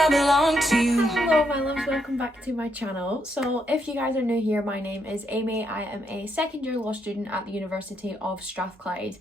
I belong to you. Hello my loves, welcome back to my channel. So if you guys are new here, my name is Amy. I am a second year law student at the University of Strathclyde.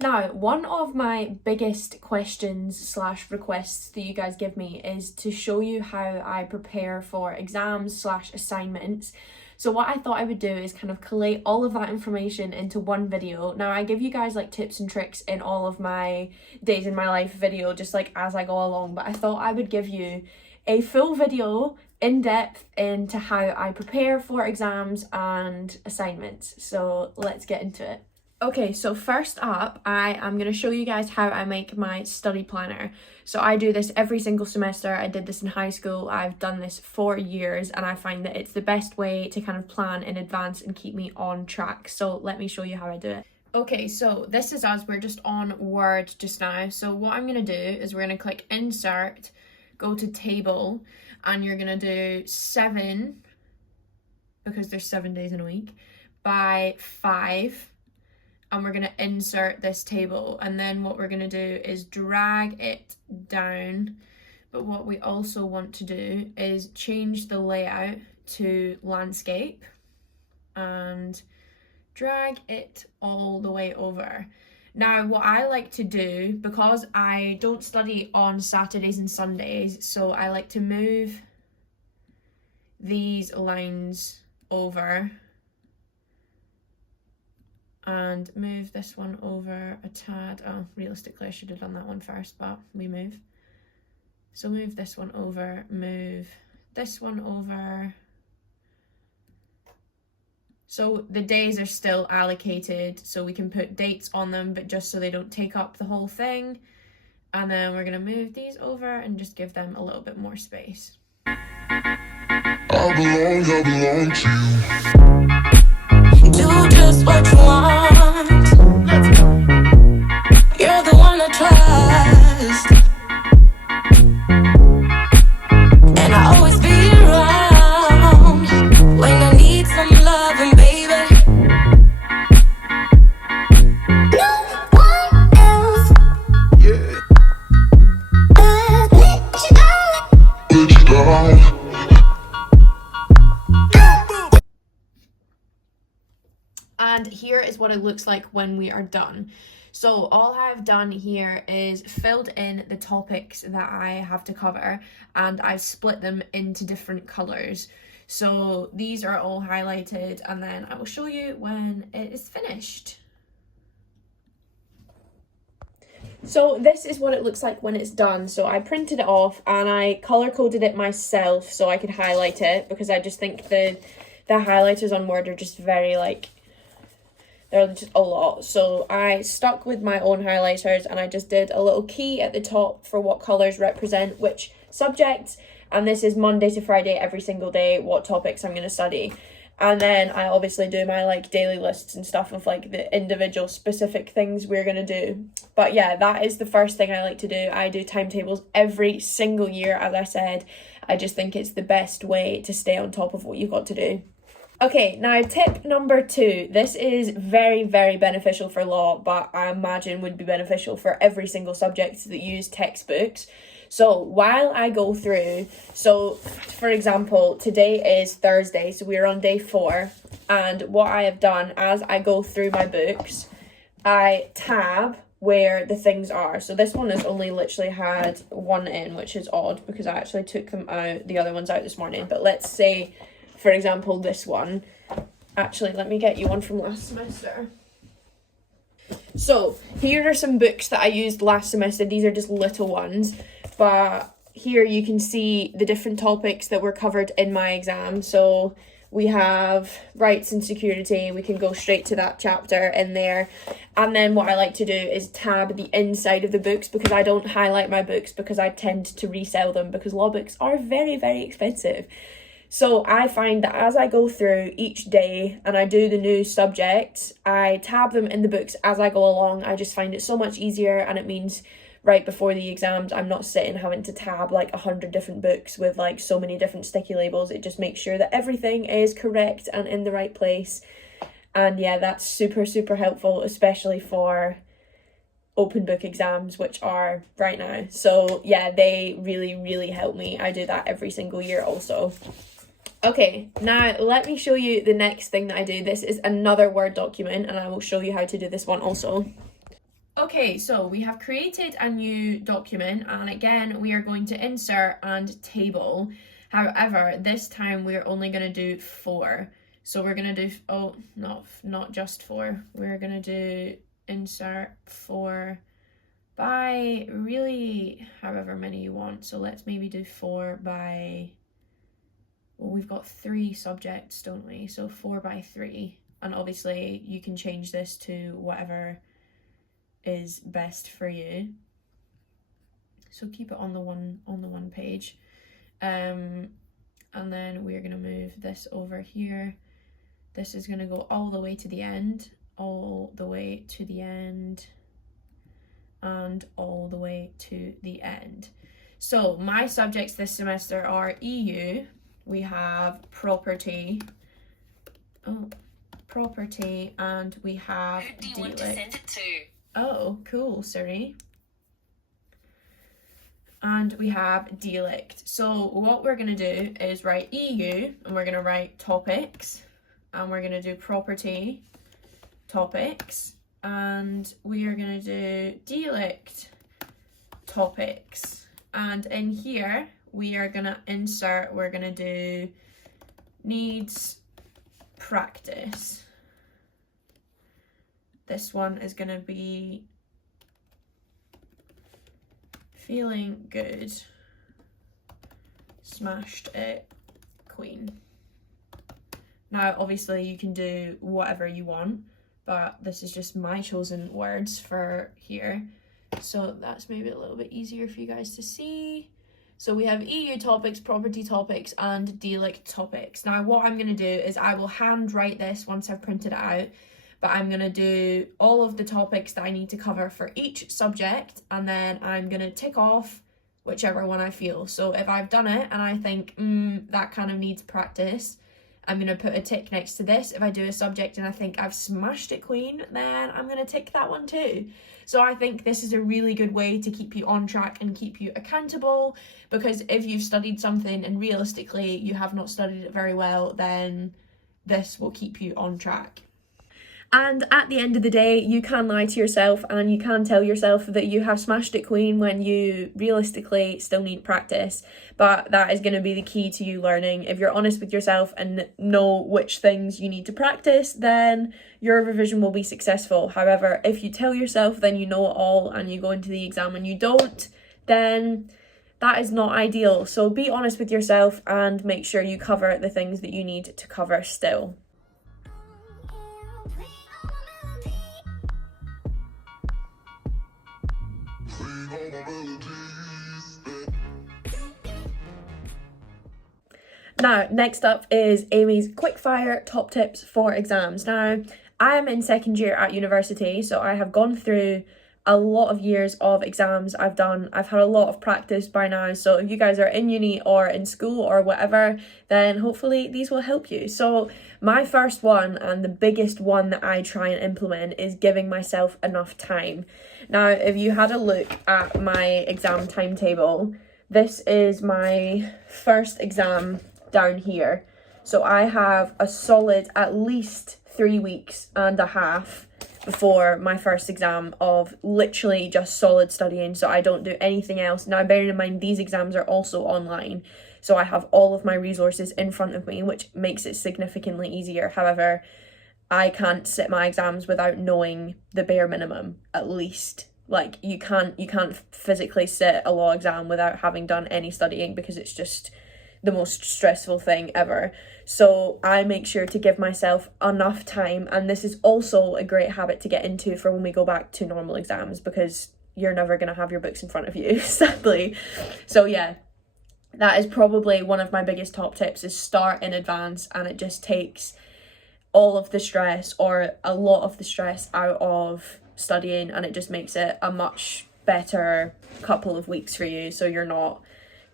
Now, one of my biggest questions slash requests that you guys give me is to show you how I prepare for exams slash assignments. So what I thought I would do is kind of collate all of that information into one video. Now I give you guys like tips and tricks in all of my days in my life video, just like as I go along, but I thought I would give you a full video in depth into how I prepare for exams and assignments. So let's get into it. Okay, so first up, I am going to show you guys how I make my study planner. So I do this every single semester. I did this in high school. I've done this for years and I find that it's the best way to kind of plan in advance and keep me on track. So let me show you how I do it. Okay, so this is us. We're just on Word just now. So what I'm going to do is we're going to click Insert, go to Table, and you're going to do 7, because there's 7 days in a week, by 5. And we're going to insert this table, and then what we're going to do is drag it down. But what we also want to do is change the layout to landscape and drag it all the way over. Now what I like to do, because I don't study on Saturdays and Sundays, so I like to move these lines over and move this one over a tad. Oh, realistically I should have done that one first, but we move. So move this one over, move this one over. So the days are still allocated, so we can put dates on them, but just so they don't take up the whole thing. And then we're gonna move these over and just give them a little bit more space. I belong to you. Do just what you want. Let's go. You're the one I trust, and I always be around when I need some loving, baby. No one else. Yeah. Let you down. And here is what it looks like when we are done. So all I've done here is filled in the topics that I have to cover, and I've split them into different colours. So these are all highlighted, and then I will show you when it is finished. So this is what it looks like when it's done. So I printed it off and I colour coded it myself so I could highlight it, because I just think the highlighters on Word are just very like, they're just a lot. So I stuck with my own highlighters and I just did a little key at the top for what colours represent which subjects. And this is Monday to Friday, every single day, what topics I'm going to study. And then I obviously do my like daily lists and stuff of like the individual specific things we're going to do. But yeah, that is the first thing I like to do. I do timetables every single year, as I said. I just think it's the best way to stay on top of what you've got to do. Okay, now tip number 2. This is very, very beneficial for law, but I imagine would be beneficial for every single subject that use textbooks. So while I go through, so for example, today is Thursday, so we're on day 4. And what I have done as I go through my books, I tab where the things are. So this one has only literally had 1 in, which is odd because I actually took them out, the other ones out this morning. But let's say, for example, this one. Actually, let me get you one from last semester. So here are some books that I used last semester. These are just little ones, but here you can see the different topics that were covered in my exam. So we have rights and security. We can go straight to that chapter in there. And then what I like to do is tab the inside of the books, because I don't highlight my books because I tend to resell them, because law books are very, very expensive. So I find that as I go through each day and I do the new subjects, I tab them in the books as I go along. I just find it so much easier, and it means right before the exams I'm not sitting having to tab like 100 different books with like so many different sticky labels. It just makes sure that everything is correct and in the right place. And yeah, that's super, super helpful, especially for open book exams, which are right now. So yeah, they really help me. I do that every single year also. Okay, now let me show you the next thing that I do. This is another Word document, and I will show you how to do this one also. Okay, so we have created a new document, and again we are going to insert and table. However, this time we're only going to do 4. So we're going to do, oh, not just 4. We're going to do insert 4 by really however many you want. So let's maybe do 4 by, well, we've got 3 subjects, don't we? So 4 by 3. And obviously you can change this to whatever is best for you. So keep it on the one page. And then we're going to move this over here. This is going to go all the way to the end, all the way to the end, and all the way to the end. So my subjects this semester are EU. We have property. Property, and we have Who do you want to send it to? Oh, cool, Siri. And we have dialect. So what we're going to do is write EU, and we're going to write topics, and we're going to do property, topics, and we are going to do dialect, topics. And in here, we are going to insert, we're going to do needs practice. This one is going to be feeling good, smashed it, queen. Now, obviously, you can do whatever you want, but this is just my chosen words for here. So that's maybe a little bit easier for you guys to see. So we have EU topics, property topics, and dialect topics. Now, what I'm going to do is I will handwrite this once I've printed it out, but I'm going to do all of the topics that I need to cover for each subject, and then I'm going to tick off whichever one I feel. So if I've done it and I think, that kind of needs practice, I'm going to put a tick next to this. If I do a subject and I think I've smashed it, queen, then I'm going to tick that one too. So I think this is a really good way to keep you on track and keep you accountable, because if you've studied something and realistically you have not studied it very well, then this will keep you on track. And at the end of the day, you can lie to yourself and you can tell yourself that you have smashed it, queen, when you realistically still need practice. But that is going to be the key to you learning. If you're honest with yourself and know which things you need to practice, then your revision will be successful. However, if you tell yourself then you know it all and you go into the exam and you don't, then that is not ideal. So be honest with yourself and make sure you cover the things that you need to cover still. Now, next up is Amy's quickfire top tips for exams. Now, I am in second year at university, so I have gone through a lot of years of exams I've had a lot of practice by now. So if you guys are in uni or in school or whatever, then hopefully these will help you. So my first one, and the biggest one that I try and implement, is giving myself enough time. Now, if you had a look at my exam timetable, this is my first exam down here. So I have a solid at least 3 weeks and a half before my first exam of literally just solid studying, so I don't do anything else. Now, bearing in mind these exams are also online, so I have all of my resources in front of me, which makes it significantly easier. However, I can't sit my exams without knowing the bare minimum, at least. Like, you can't physically sit a law exam without having done any studying, because it's just the most stressful thing ever. So I make sure to give myself enough time, and this is also a great habit to get into for when we go back to normal exams, because you're never going to have your books in front of you, sadly. So yeah, that is probably one of my biggest top tips, is start in advance, and it just takes all of the stress, or a lot of the stress, out of studying, and it just makes it a much better couple of weeks for you, so you're not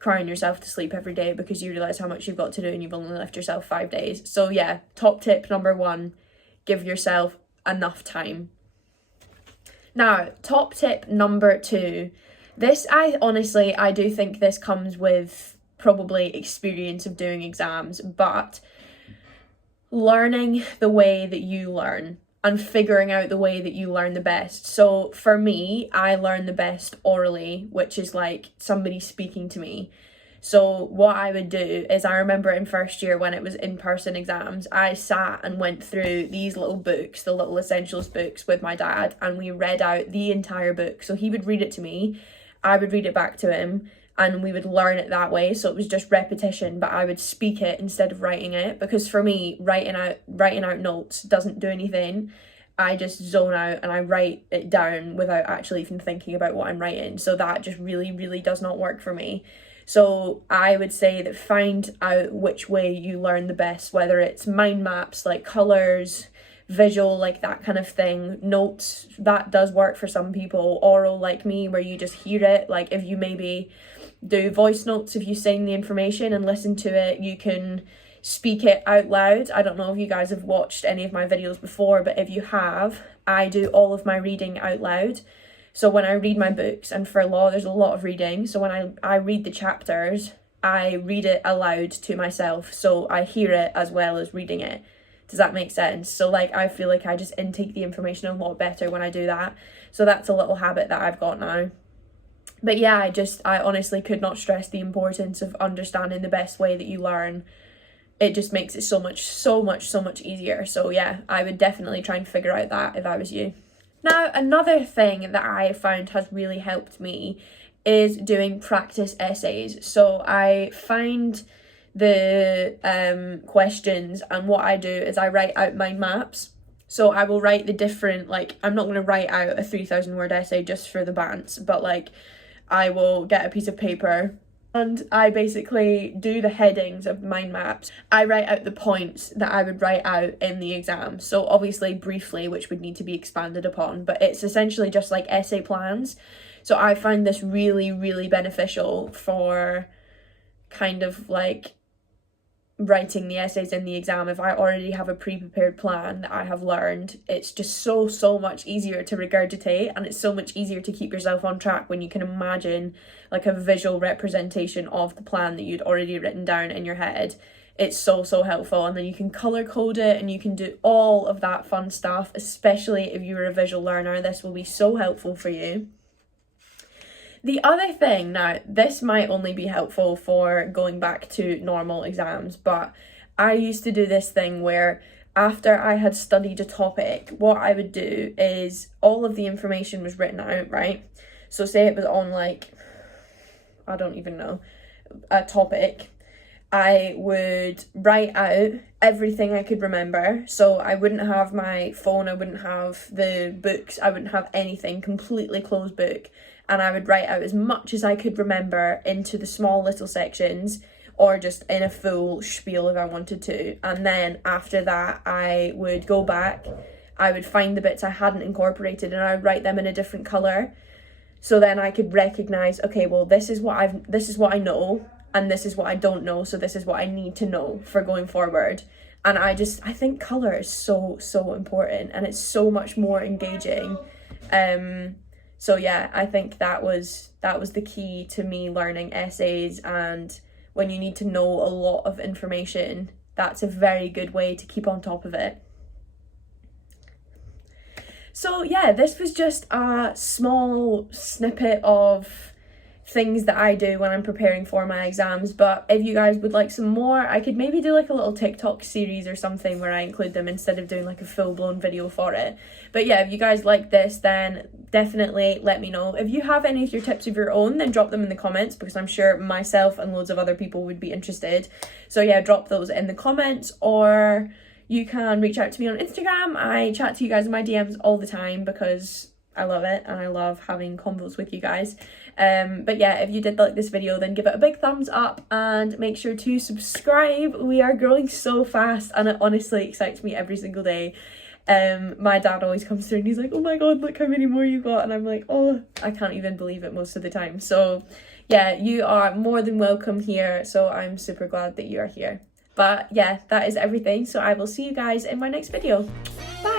crying yourself to sleep every day because you realise how much you've got to do and you've only left yourself 5 days. So yeah, top tip number 1, give yourself enough time. Now, top tip number 2. This, I do think this comes with probably experience of doing exams, but learning the way that you learn and figuring out the way that you learn the best. So for me, I learn the best orally, which is like somebody speaking to me. So what I would do is, I remember in first year when it was in-person exams, I sat and went through these little books, the little essentials books, with my dad, and we read out the entire book. So he would read it to me, I would read it back to him, and we would learn it that way. So it was just repetition, but I would speak it instead of writing it, because for me, writing out notes doesn't do anything. I just zone out and I write it down without actually even thinking about what I'm writing. So that just really, really does not work for me. So I would say that find out which way you learn the best, whether it's mind maps, like colours, visual, like that kind of thing, notes, that does work for some people, oral like me, where you just hear it. Like if you maybe do voice notes, if you sing the information and listen to it, you can speak it out loud. I don't know if you guys have watched any of my videos before, but if you have, I do all of my reading out loud. So when I read my books, and for law there's a lot of reading, so when I read the chapters, I read it aloud to myself, so I hear it as well as reading it. Does that make sense? So like I feel like I just intake the information a lot better when I do that. So that's a little habit that I've got now. But yeah, I honestly could not stress the importance of understanding the best way that you learn. It just makes it so much easier. So yeah, I would definitely try and figure out that if I was you. Now, another thing that I found has really helped me is doing practice essays. So I find the questions, and what I do is I write out mind maps. So I will write the different, like, I'm not going to write out a 3,000 word essay just for the bants, but like I will get a piece of paper and I basically do the headings of mind maps. I write out the points that I would write out in the exam. So obviously briefly, which would need to be expanded upon, but it's essentially just like essay plans. So I find this really, really beneficial for kind of like writing the essays in the exam. If I already have a pre-prepared plan that I have learned, it's just so much easier to regurgitate, and it's so much easier to keep yourself on track when you can imagine like a visual representation of the plan that you'd already written down in your head. It's so helpful, and then you can color code it and you can do all of that fun stuff. Especially if you're a visual learner, this will be so helpful for you. The other thing, now this might only be helpful for going back to normal exams, but I used to do this thing where after I had studied a topic, what I would do is all of the information was written out, right? So say it was on like, I don't even know, a topic, I would write out everything I could remember. So I wouldn't have my phone, I wouldn't have the books, I wouldn't have anything, completely closed book. And I would write out as much as I could remember into the small little sections, or just in a full spiel if I wanted to. And then after that, I would go back, I would find the bits I hadn't incorporated and I would write them in a different colour. So then I could recognise, okay, well, this is what I know, and this is what I don't know, so this is what I need to know for going forward. And I think colour is so important, and it's so much more engaging. So yeah, I think that was the key to me learning essays, and when you need to know a lot of information, that's a very good way to keep on top of it. So yeah, this was just a small snippet of things that I do when I'm preparing for my exams, but if you guys would like some more, I could maybe do like a little TikTok series or something where I include them instead of doing like a full-blown video for it. But yeah, if you guys like this, then definitely let me know. If you have any of your tips of your own, then drop them in the comments, because I'm sure myself and loads of other people would be interested. So yeah, drop those in the comments, or you can reach out to me on Instagram. I chat to you guys in my DMs all the time because I love it and I love having convos with you guys. But yeah, if you did like this video, then give it a big thumbs up and make sure to subscribe. We are growing so fast and it honestly excites me every single day. My dad always comes through and he's like, oh my god, look how many more you got, and I'm like, oh, I can't even believe it most of the time. So yeah, you are more than welcome here, so I'm super glad that you are here. But yeah, that is everything, so I will see you guys in my next video. Bye!